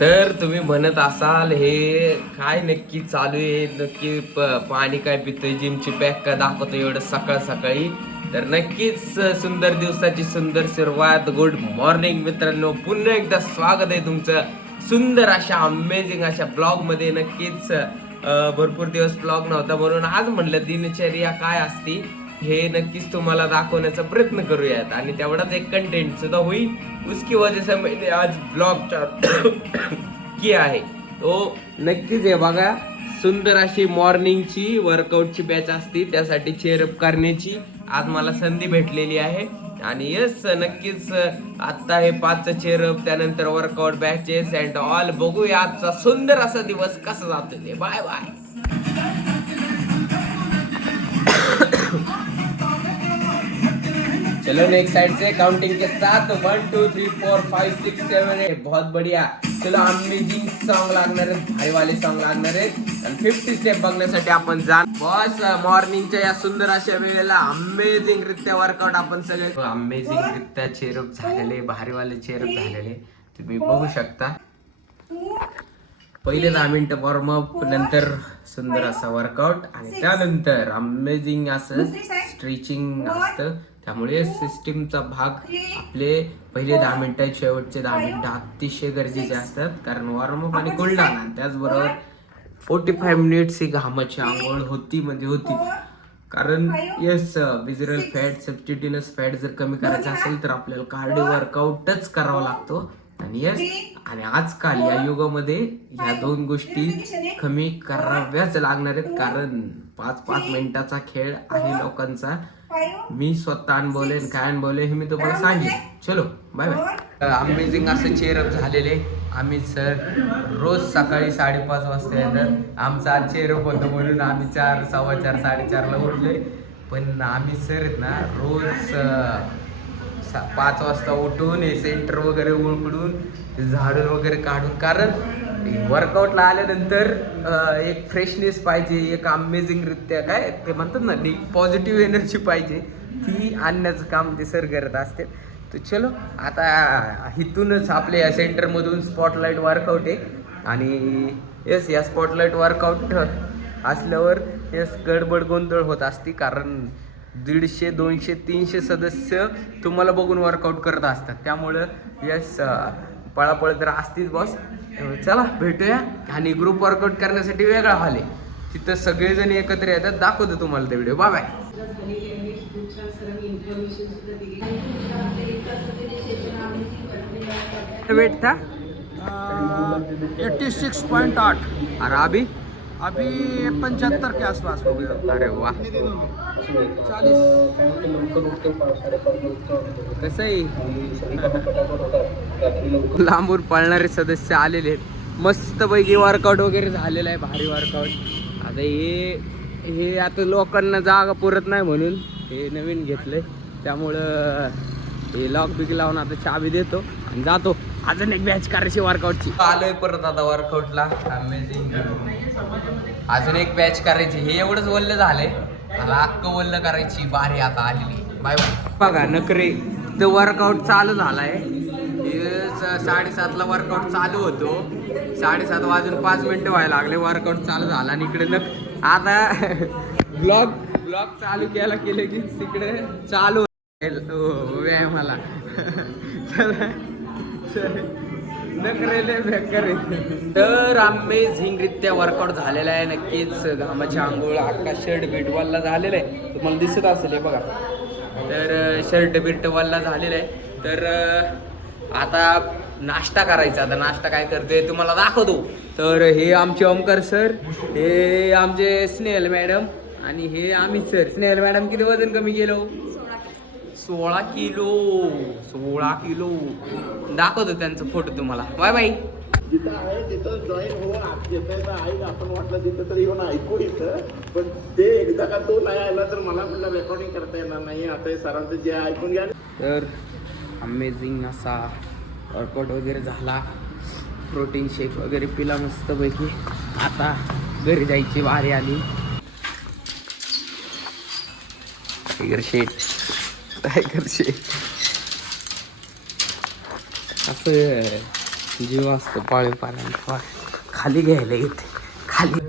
तर तुम्ही म्हणत असाल हे काय नक्की चालू आहे, नक्की पाणी काय पितोय, जिमची बॅग काय दाखवतो एवढं सकाळ सकाळी. तर नक्कीच सुंदर दिवसाची सुंदर सुरुवात. गुड मॉर्निंग मित्रांनो, पुन्हा एकदा स्वागत आहे तुमचं सुंदर अशा अमेझिंग अशा ब्लॉग मध्ये. नक्कीच भरपूर दिवस ब्लॉग नव्हता म्हणून आज म्हणलं दिनचर्या काय असती हे नक्कीच तुम्हाला दाखवण्याचा प्रयत्न करूयात आणि तेवढाच एक कंटेंट सुद्धा होईल. उसकी वजह से मैंने आज ब्लॉग किया आहे. तो नक्कीच आहे बघा. सुंदर अशी मॉर्निंगची वर्कआउटची बॅच असते, त्यासाठी चेअरअप करण्याची आज मला संधी भेटलेली आहे. आणि यस नक्कीच आता हे 5चं चेअरअप, त्यानंतर वर्कआउट बॅचेस अँड ऑल. बघूया आजचा सुंदर असा दिवस कसा जातो ते. Bye bye. चलो नेक्स्ट साइड से काउंटिंग के साथ 1 2 3 4 5 6 7 8. बहुत बढ़िया. चलो अमेजिंग सॉन्ग लागणार आहेत, भारी वाले सॉन्ग लागणार आहेत आणि 50 स्टेप बघण्यासाठी आपण जा बॉस. मॉर्निंगच्या या सुंदर अशा वेळेला अमेझिंग रित्या वर्कआउट आपण सगळे अमेझिंग रित्या चेअरअप झालेले, भारी वाले चेअरअप झालेले तुम्ही बघू शकता. पहिले 10 मिनिटं वॉर्मअप, नंतर सुंदर असा वर्कआउट आणि त्यानंतर अमेझिंग असं स्ट्रेचिंग असतं. त्यामुळे सिस्टीमचा भाग आपले पहिले 10 मिनिटं, शेवटचे 10 मिनिटं अतिशय गरजेचे असतात. कारण वॉर्मअप आणि कूलडाऊन आणि त्याचबरोबर 45 मिनिट्स ही घामाची आंघोळ होती म्हणजे होती. कारण येस विजरल फॅट, सबस्टिट्युनस फॅट जर कमी करायचं असेल तर आपल्याला कार्डिओ वर्कआउटच करावा लागतो. आणि यस आणि आजकाल या युगामध्ये ह्या दोन गोष्टी कमी कराव्याच लागणार आहेत. कारण 5-5 मिनिटाचा खेळ आहे लोकांचा. मी स्वतः अनुभवले, काय अनुभवले हे मी तुम्हाला सांगेन. चलो बाय बाय. अमेझिंग असं चेअरअप झालेले. आम्ही सर रोज सकाळी 5:30 वाजता येतात. आमचा आज चेअरअप होतं म्हणून आम्ही 4, 4:15, 4:30ला उठलोय. पण आम्ही सर आहेत ना रोज 5 वाजता उठून हे सेंटर वगैरे उळकडून झाडून वगैरे काढून, कारण वर्कआउटला आल्यानंतर एक फ्रेशनेस पाहिजे, एक अमेझिंगरित्या काय ते म्हणतात ना पॉझिटिव्ह एनर्जी पाहिजे, ती आणण्याचं काम ते सर करत असते. तर चलो आता इथूनच आपल्या या सेंटरमधून स्पॉटलाईट वर्कआउट आहे. आणि येस या स्पॉटलाईट वर्कआउट असल्यावर येस गडबड गोंधळ होत असते. कारण 150, 200, 300 सदस्य तुम्हाला बघून वर्कआउट करत असतात. त्यामुळं यस पळापळ तर असतीच बॉस. चला भेटूया. आणि ग्रुप वर्कआउट करण्यासाठी वेगळा हॉल आहे, तिथं सगळेजण एकत्र येतात. दाखवतो तुम्हाला ते व्हिडिओ. Bye bye. वेट था 86.8 और अभी अभी 75 के आसपास हो गया. अरे वाह. 40 कसं आहे लांबून पळणारे सदस्य आलेले आहेत. मस्तपैकी वर्कआउट वगैरे झालेलं आहे, भारी वर्कआउट. आता हे आता लोकांना जागा पुरत नाही म्हणून हे नवीन घेतलंय. त्यामुळं हे लॉक बिग लावून आता चाबी देतो आणि जातो. अजून एक बॅच करायची वर्कआउटची. आलोय परत आता वर्कआउटला. अमेझिंग. अजून एक बॅच करायची. हे एवढंच वल्ल झालंय, मला अक्क वल्ल करायची बारी आता आलेली. Bye bye. बघा नखरे तर वर्कआउट चालू झालाय. 7:30ला वर्कआउट चालू होतो. 7:30 वाजून 5 मिनिटं व्हायला लागले, वर्कआउट चालू झाला. आणि इकडे आता ब्लॉग चालू केलं की तिकडे चालू व्यायामाला. तर अमेझिंगरित्या वर्कआउट झालेला आहे. नक्कीच घामाची आंघोळ, अख्खा शर्ट बीट वल्ला झालेला आहे. तुम्हाला दिसत असेल हे बघा. तर शर्ट बीट वल्ला झालेला आहे. तर आता नाश्ता करायचा. आता नाश्ता काय करतोय तुम्हाला दाखवतो. तर हे आमचे ओमकार सर, हे आमचे स्नेहल मॅडम आणि हे अमित सर. स्नेहल मॅडम किती वजन कमी केलं? 16 किलो. दाखवतो त्यांचा फोटो तुम्हाला. Bye bye. जिथं आहे तिथं जॉईन हो. आपण वाटलं तिथं तरी येऊन ऐकू इथं, पण ते एकदा का तो नाही आला तर मला पण रेकॉर्डिंग करता येणार नाही. आता सरांचं जे ऐकून घ्या. तर अमेझिंग असा वर्कआउट वगैरे झाला, प्रोटीन शेक वगैरे पिला मस्तपैकी. आता घरी जायची वारी आली. टायगर शेट असं जीव असतो पाळीव पाण्यात खाली घ्यायला येते खाली.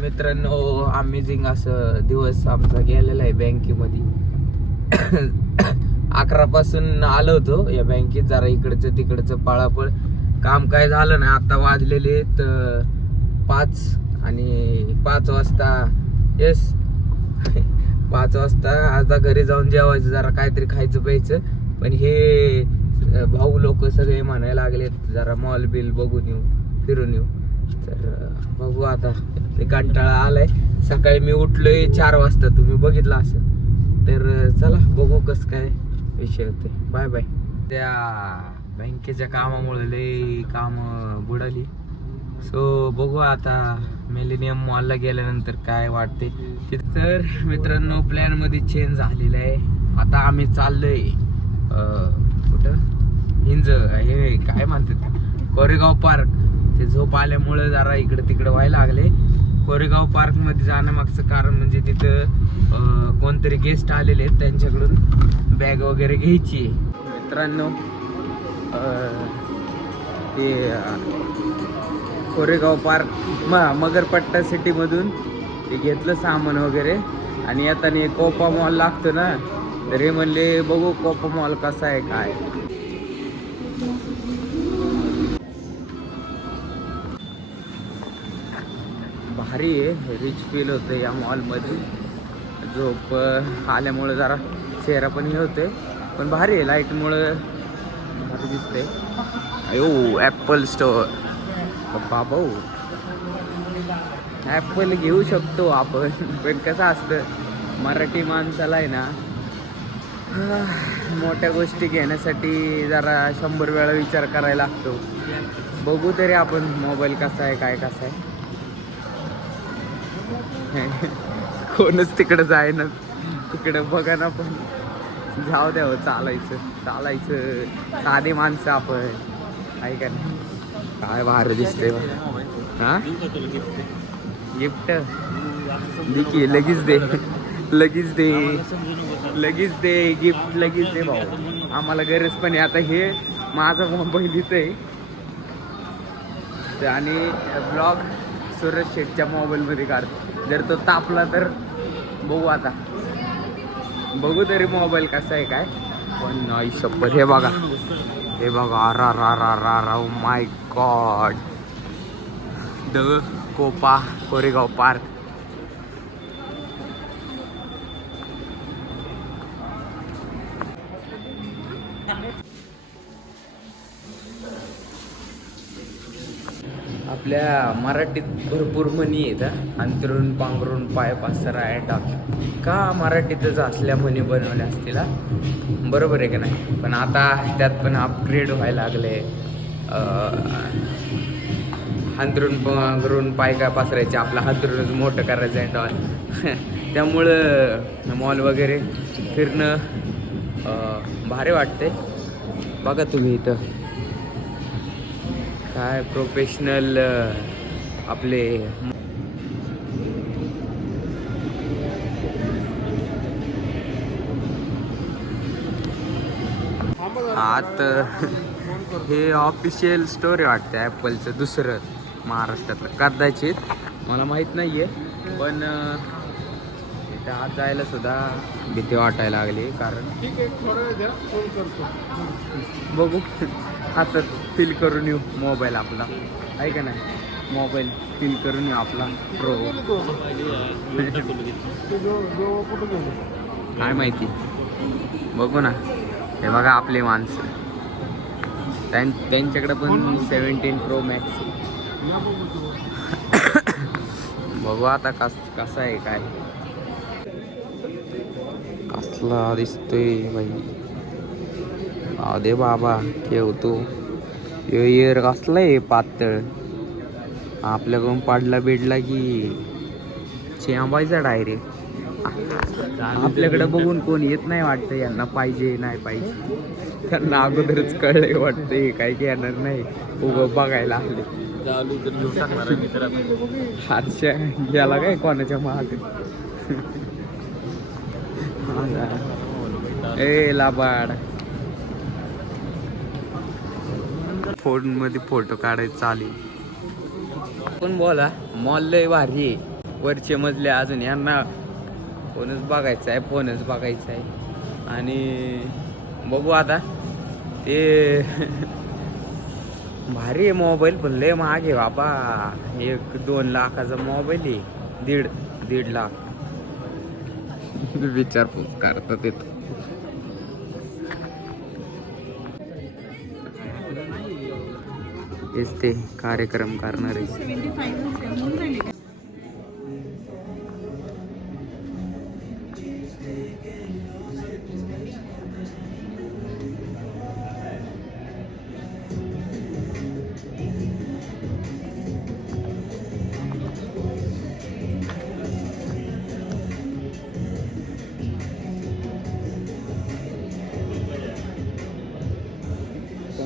मित्रांनो अमेझिंग असं दिवस आमचा गेलेला आहे बँकेमध्ये. 11 पासून आलो होतो या बँकेत, जरा इकडचं तिकडचं पळापळ काम काय झालं ना. आता वाजलेले 5 आणि 5 वाजता 5 वाजता आता घरी जाऊन जेवायचं, जरा काहीतरी खायचं प्यायचं. पण हे भाऊ लोक सगळे म्हणायला लागलेत जरा मॉल बिल बघून येऊ, फिरून येऊ. तर बघू आता. ते कंटाळा आलाय. सकाळी मी उठलोय 4 वाजता, तुम्ही बघितलं असं. तर चला बघू कसं काय विषय होते. Bye bye. त्या बँकेच्या कामामुळे लई काम बुडाली. सो बघू आता मिलेनियम मॉलला गेल्यानंतर काय वाटते. तर मित्रांनो प्लॅन मध्ये चेंज झालेला आहे. आता आम्ही चाललोय कुठं हे काय म्हणतात कोरेगाव पार्क. ते झोप आल्यामुळे जरा इकडे तिकडे व्हायला लागले. कोरेगाव पार्क मध्ये जाण्यामागचं कारण म्हणजे तिथं कोणतरी गेस्ट आलेले आहेत, त्यांच्याकडून बॅग वगैरे घ्यायची आहे. मित्रांनो ते कोरेगाव पार्क मगरपट्टा सिटीमधून ते घेतलं सामान वगैरे. आणि आता कोपा मॉल लागतो ना, तर हे म्हणले बघू कोपा मॉल कसा आहे काय. भारी आहे, रिच फील होतं या मॉलमध्ये. झोप आल्यामुळे जरा चेहरा पण हे होतोय, पण भारी आहे. लाईटमुळं भारी दिसतंय. अयो ॲपल स्टोअर बाबा, ॲपल घेऊ शकतो आपण. पण कसं असतं मराठी माणसाला आहे ना, मोठ्या गोष्टी घेण्यासाठी जरा 100 वेळा विचार करायला लागतो. बघू तरी आपण मोबाईल कसा आहे काय कसा आहे. कोणच तिकडं जाय ना, तिकडं बघा ना. पण जाऊ द्यावं, चालायचं साधी माणसं आपण आहे का नाही. काय भारी दिसते. हा गिफ्ट लगेच दे गिफ्ट लगेच दे भाऊ, आम्हाला गरज पण आहे. आता हे माझा मोबाईल इथं आहे आणि ब्लॉग सूरज शेठच्या मोबाईलमध्ये काढतो. जर तो तापला तर बघू. आता बघू तरी मोबाईल कसा आहे काय. पण नाही शपथ, हे बघा रा माय गॉड. द कोपा कोरेगाव पार्क. आपल्या मराठीत भरपूर म्हणी आहेत. अंतरून पांघरून पाय पासरा आहे टाक. का मराठीतच असल्या म्हणी बनवल्या असतील, बरोबर आहे का नाही. पण आता त्यात पण अपग्रेड व्हायला लागले. अंतरून पांघरून पाय काय पसरायचे, आपला अंतरूनच मोठं करायचं आहे. त्यामुळं मॉल वगैरे फिरणं भारी वाटते. बघा तुम्ही इथं काय प्रोफेशनल आपले आता हे ऑफिशियल स्टोरी वाटते ॲपलचं दुसरं महाराष्ट्रातलं कदाचित, मला माहीत नाही आहे. पण इथं आत जायला सुद्धा भीती वाटायला लागली. कारण ठीक आहे, थोडा वेळ द्या, फोन करतो. बघू हातात फील करून येऊ मोबाईल आपला आहे का नाही. मोबाईल फील करून येऊ आपला प्रो. काय माहिती, बघू ना. हे बघा आपले माणसं, त्यांच्याकडे पण 17 Pro Max. बघू आता कसं आहे काय. कसला दिसतोय बाई. दे बाबा ठेवतो. येर कसला आहे पातळ. आपल्याकडून पाडला बेडला की चेंबायचा डायरेक्ट. आपल्याकडे बघून कोण येत नाही वाटतं. यांना पाहिजे नाही पाहिजे त्यांना अगोदरच कळलंय वाटतं. हे काही घेणार नाही, उगं बघायला आले. हातच्या गेला काय कोणाच्या महाग. ए लाबाड. फोन मध्ये फोटो काढायचं चालेल. पण बोला मॉल लय भारी आहे. वरचे मजले अजून यांना फोनच बघायचा आहे आणि बघू आता ते भारी आहे मोबाईल पण लय महाग आहे बाबा. 1-2 लाखाचा मोबाईल आहे. दीड लाख विचारपूस करतात येत. हेच ते कार्यक्रम करणारे.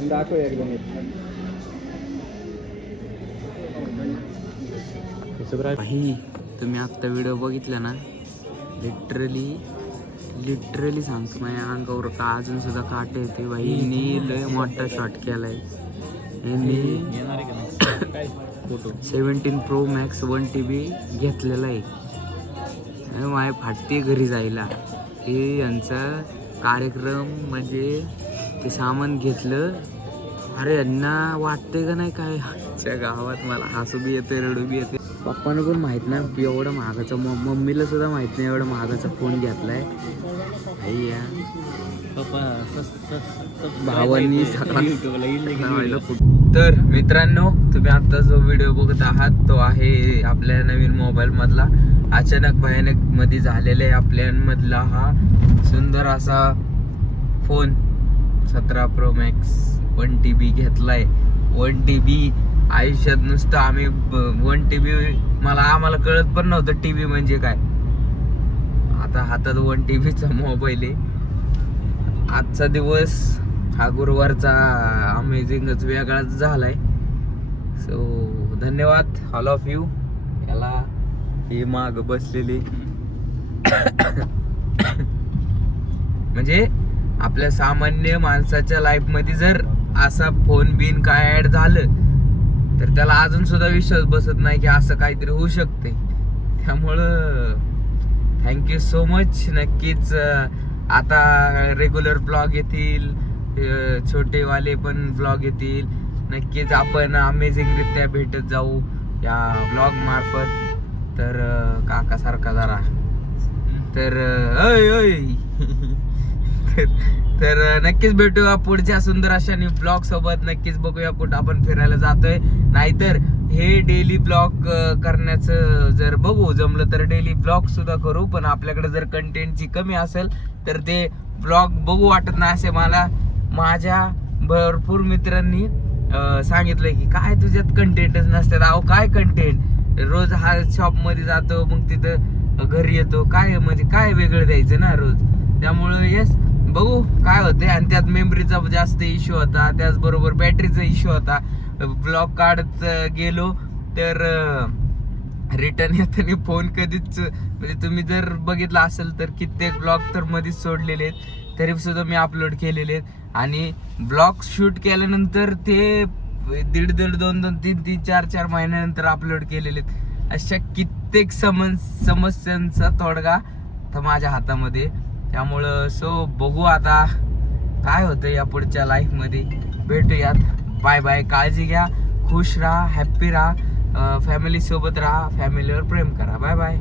दाखव एकदम भाई. तुम्ही आता व्हिडिओ बघितला ना, लिटरली सांगतो माझ्या अंगावर का अजून सुद्धा काटे येते. भाईनी लय मोठा शॉट केलाय. यांनी 17 Pro Max 1 TB घेतलेला आहे. माय फाटते घरी जायला. हे यांचा कार्यक्रम म्हणजे ते सामान घेतलं. अरे यांना वाटतंय का नाही काय आजच्या गावात. मला हसू बी येते रडू बी येते. पप्पानं पण माहित नाही एवढा महागाचा, मम्मीला सुद्धा माहित नाही एवढा महागाचा फोन घेतलाय. भावांनी तर मित्रांनो, तुम्ही आता जो व्हिडिओ बघत आहात तो आहे आपल्या नवीन मोबाईल मधला अचानक भयानक मध्ये झालेल्या आपल्या मधला हा सुंदर असा फोन 17 Pro Max 1 TB घेतलाय. 1 TB आयुष्यात नुसतं आम्ही 1 TB आम्हाला कळत पण नव्हतं टीव्ही म्हणजे काय. आता हातात 1 TBचा मोबाईल आहे. आजचा दिवस हा गुरुवारचा अमेझिंगच वेगळाच झालाय. सो धन्यवाद ऑल ऑफ यू. याला हे माग बसलेले म्हणजे आपल्या सामान्य माणसाच्या लाईफ मध्ये जर असा फोन बिन काय ऍड झालं तर त्याला अजून सुद्धा विश्वास बसत नाही की असं काहीतरी होऊ शकते. त्यामुळं थँक्यू सो मच. नक्कीच आता रेग्युलर ब्लॉग येतील, छोटेवाले पण ब्लॉग येतील. नक्कीच आपण अमेझिंगरित्या भेटत जाऊ या ब्लॉग मार्फत. तर काकासारखा जरा तर नक्कीच भेटूया पुढच्या सुंदर अशा ब्लॉग सोबत. नक्कीच बघूया कुठं आपण फिरायला जातोय. नाहीतर हे डेली ब्लॉग करण्याचं जर बघू जमलं तर डेली ब्लॉग सुद्धा करू. पण आपल्याकडे जर कंटेंटची कमी असेल तर ते ब्लॉग बघू वाटत नाही असे मला माझ्या भरपूर मित्रांनी सांगितलंय की काय तुझ्यात कंटेंटच नसतात. अहो काय कंटेंट, रोज हा शॉप मध्ये जातो मग तिथं घरी येतो, काय म्हणजे काय वेगळं द्यायचं ना रोज. त्यामुळं येस बघू काय होते. आणि त्यात मेमरीचा जास्त इश्यू होता, त्याचबरोबर बॅटरीचा इश्यू होता. ब्लॉग काढत गेलो तर रिटर्न येताना फोन कधीच म्हणजे तुम्ही जर बघितला असेल तर कित्येक ब्लॉग तर मध्येच सोडलेले आहेत, तरी सुद्धा मी अपलोड केलेले आहेत. आणि ब्लॉग शूट केल्यानंतर ते 1.5, 2, 3, 4 महिन्यानंतर अपलोड केलेले आहेत. अशा कित्येक समस्यांचा तोडगा तर माझ्या हातामध्ये. त्यामुळं सो बघू आता काय होतं या पुढच्या लाईफ मध्ये. भेटूयात. Bye bye. काळजी घ्या, खुश राहा, हॅप्पी राहा, फॅमिली सोबत राहा, फॅमिलीवर प्रेम करा. Bye bye.